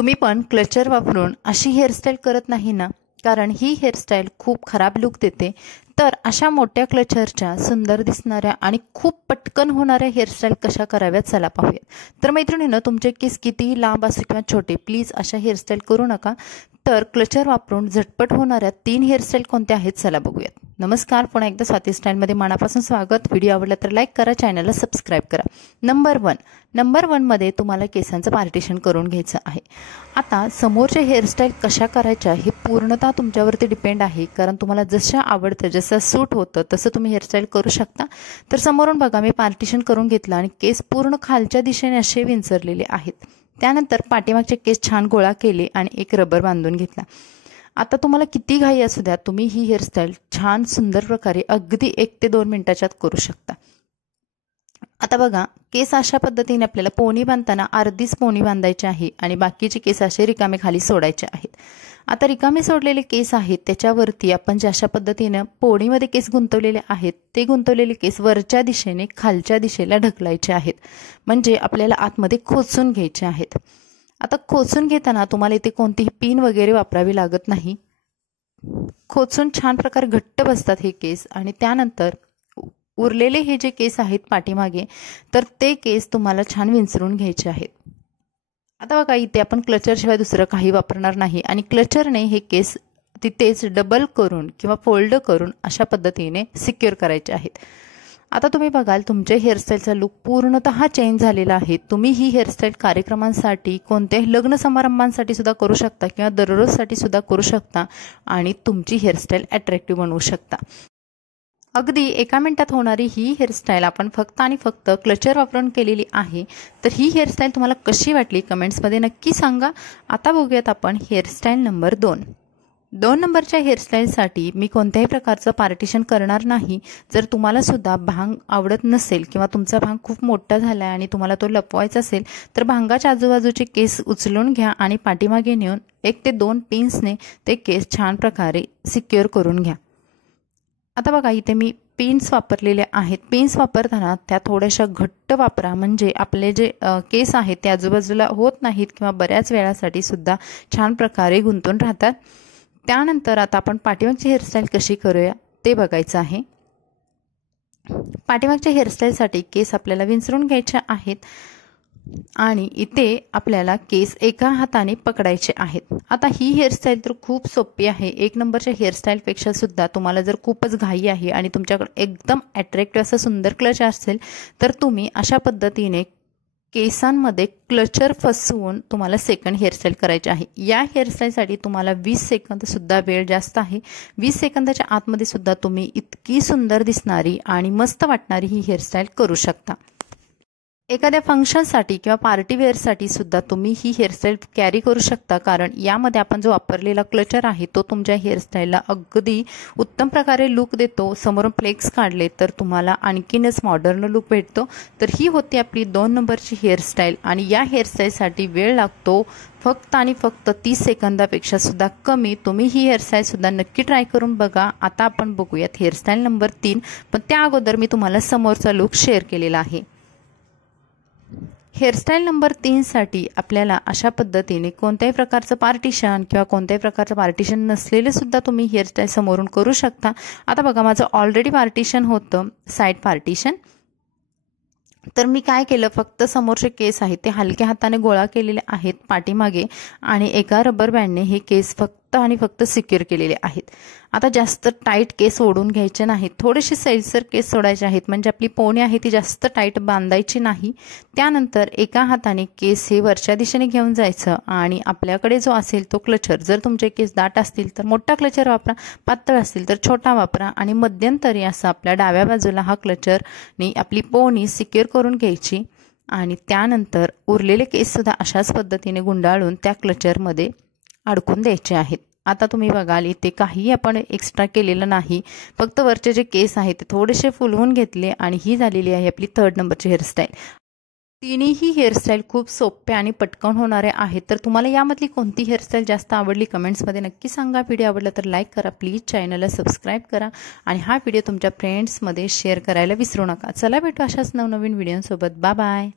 तुम्ही पण क्लचर वापरून अशी हेअरस्टाईल करत नाही ना? कारण ही हेअरस्टाईल खूप खराब लुक देते। तर अशा मोठ्या क्लचरच्या सुंदर दिसणाऱ्या आणि खूप पटकन होणाऱ्या हेअरस्टाईल कशा कराव्यात चला पाहूयात। तर मैत्रिणींनो, तुमचे केस कितीही लांब असो किंवा छोटे, प्लीज अशा हेअरस्टाईल करू नका। तर क्लचर वापरून झटपट होणाऱ्या 3 हेअरस्टाईल कोणत्या आहेत चला बघूयात। नमस्कार, पुन्हा एकदा स्वाती स्टाईलमध्ये मनापासून स्वागत। व्हिडिओ आवडला तर लाईक करा, चॅनलला सबस्क्राइब करा। नंबर 1 मध्ये तुम्हाला केसांचं पार्टिशन करून घ्यायचं आहे। आता समोरच्या हेअरस्टाईल कशा करायच्या हे पूर्णतः तुमच्यावरती डिपेंड आहे, कारण तुम्हाला जशा आवडतं, जसं सूट होतं तसं तुम्ही हेअरस्टाईल करू शकता। तर समोरून बघा, मी पार्टिशन करून घेतलं आणि केस पूर्ण खालच्या दिशेने असे विंचरलेले आहेत। त्यानंतर पाठीमागचे केस छान गोळा केले आणि एक रबर बांधून घेतला। आता तुम्हाला किती घाई असू द्या, तुम्ही ही हेअरस्टाईल छान सुंदर प्रकारे अगदी 1 ते 2 मिनिटाच्यात करू शकता। आता बघा, केस अशा पद्धतीने आपल्याला पोनी बांधताना अर्धीच पोनी बांधायची आहे आणि बाकीचे केस असे रिकामे खाली सोडायचे आहेत। आता रिकामे सोडलेले केस आहेत त्याच्यावरती आपण जे अशा पद्धतीने पोनीमध्ये केस गुंतवलेले आहेत ते गुंतवलेले केस वरच्या दिशेने खालच्या दिशेला ढकलायचे आहेत, म्हणजे आपल्याला आतमध्ये खोचून घ्यायचे आहेत। आता खोचून घेताना तुम्हाला इथे कोणतीही पिन वगैरे वापरावी लागत नाही। खोचून छान प्रकारे घट्ट बसतात हे केस आणि त्यानंतर उरलेले हे जे केस आहेत पाठीमागे, तर ते केस तुम्हाला छान विंचरून घ्यायचे आहेत। आता बघा, इथे आपण क्लचर शिवाय दुसरं काही वापरणार नाही आणि क्लचरने हे केस तिथेच डबल करून किंवा फोल्ड करून अशा पद्धतीने सिक्युअर करायचे आहेत। आता तुम्ही बघाल, तुमच्या हेअरस्टाईलचा लुक पूर्णतः चेंज झालेला आहे। तुम्ही ही हेअरस्टाईल कार्यक्रमांसाठी, कोणत्याही लग्न समारंभांसाठी सुद्धा करू शकता किंवा दररोजसाठी सुद्धा करू शकता आणि तुमची हेअरस्टाईल अट्रॅक्टिव्ह बनवू शकता। अगदी 1 मिनिटात होणारी ही हेअरस्टाईल आपण फक्त आणि फक्त क्लचर वापरून केलेली आहे। तर ही हेअरस्टाईल तुम्हाला कशी वाटली कमेंट्समध्ये नक्की सांगा। आता बघूयात आपण हेअरस्टाईल नंबर 2 नंबरच्या हेअरस्टाईलसाठी मी कोणत्याही प्रकारचं पार्टिशन करणार नाही। जर तुम्हाला सुद्धा भांग आवडत नसेल किंवा तुमचा भांग खूप मोठा झाला आहे आणि तुम्हाला तो लपवायचा असेल, तर भांगाच्या आजूबाजूचे केस उचलून घ्या आणि पाठीमागे नेऊन 1 ते 2 पिन्सने ते केस छान प्रकारे सिक्युअर करून घ्या। आता बघा, इथे मी पिन्स वापरलेले आहेत। पिन्स वापरताना त्या थोड्याशा घट्ट वापरा, म्हणजे आपले जे केस आहेत ते आजूबाजूला होत नाहीत किंवा बऱ्याच वेळासाठी सुद्धा छान प्रकारे गुंतून राहतात। त्यानंतर आता आपण पाठीमागची हेअरस्टाईल कशी करूया ते बघायचं आहे। पाठीमागच्या हेअरस्टाईलसाठी केस आपल्याला विंचरून घ्यायचे आहेत आणि इथे आपल्याला केस एका हाताने पकडायचे आहेत। आता ही हेअरस्टाईल तर खूप सोपी आहे। 1 नंबरच्या हेअरस्टाईलपेक्षा सुद्धा तुम्हाला जर खूपच घाई आहे आणि तुमच्याकडे एकदम अट्रॅक्टिव्ह असं सुंदर क्लच असेल, तर तुम्ही अशा पद्धतीने केसांमध्ये क्लचर फसवून तुम्हाला सेकंड हेअरस्टाईल करायची आहे। या हेअरस्टाईलसाठी तुम्हाला 20 सेकंद सुद्धा वेळ जास्त आहे। 20 सेकंदाच्या आतमध्ये सुद्धा तुम्ही इतकी सुंदर दिसणारी आणि मस्त वाटणारी ही हेअरस्टाईल करू शकता। एखाद्या फंक्शनसाठी किंवा पार्टी वेअरसाठी सुद्धा तुम्ही ही हेअरस्टाईल कॅरी करू शकता, कारण यामध्ये आपण जो वापरलेला क्लचर आहे तो तुमच्या हेअरस्टाईलला अगदी उत्तम प्रकारे लुक देतो। समोरून फ्लेक्स काढले तर तुम्हाला आणखीनच मॉडर्न लुक भेटतो। तर ही होती आपली 2 नंबरची हेअरस्टाईल आणि या हेअरस्टाईलसाठी वेळ लागतो फक्त आणि फक्त 30 सेकंदापेक्षा सुद्धा कमी। तुम्ही ही हेअरस्टाईल सुद्धा नक्की ट्राय करून बघा। आता आपण बघूयात हेअरस्टाईल नंबर 3, पण त्या अगोदर मी तुम्हाला समोरचा लुक शेअर केलेला आहे। हेअरस्टाईल नंबर 3 साठी आपल्याला अशा पद्धतीने कोणत्याही प्रकारचं पार्टिशन किंवा कोणत्याही प्रकारचं पार्टिशन नसलेले सुद्धा तुम्ही हेअरस्टाईल समोरून करू शकता। आता बघा, माझं ऑलरेडी पार्टिशन होतं, साईड पार्टिशन। तर मी काय केलं, फक्त समोरचे केस आहेत ते हलक्या हाताने गोळा केलेले आहेत पाठीमागे आणि एका रबर बँडने हे केस फक्त आणि फक्त सिक्युअर केलेले आहेत। आता जास्त टाईट केस ओढून घ्यायचे नाहीत, थोडेसे सैलसर केस सोडायचे आहेत, म्हणजे आपली पोनी आहे ती जास्त टाईट बांधायची नाही। त्यानंतर एका हाताने केस हे वरच्या दिशेने घेऊन जायचं आणि आपल्याकडे जो असेल तो क्लचर, जर तुमचे केस दाट असतील तर मोठा क्लचर वापरा, पातळ असतील तर छोटा वापरा आणि मध्यंतरी असं आपल्या डाव्या बाजूला हा क्लचरने आपली पोनी सिक्युअर करून घ्यायची आणि त्यानंतर उरलेले केस सुद्धा अशाच पद्धतीने गुंडाळून त्या क्लचरमध्ये अडकून द्यायचे आहेत। आता तुम्ही बघाल, इथे काही आपण एक्स्ट्रा केलेलं नाही, फक्त वरचे जे केस आहेत ते थोडेसे फुलवून घेतले आणि ही झालेली आहे आपली 3rd नंबरची हेअरस्टाईल। तिन्ही हेअरस्टाईल खूप सोप्या आणि पटकन होणारे आहेत। तर तुम्हाला यामधली कोणती हेअरस्टाईल जास्त आवडली कमेंट्समध्ये नक्की सांगा। व्हिडिओ आवडला तर लाईक करा, प्लीज चॅनलला सबस्क्राईब करा आणि हा व्हिडिओ तुमच्या फ्रेंड्समध्ये शेअर करायला विसरू नका। चला भेटू अशाच नवनवीन व्हिडिओसोबत। Bye bye.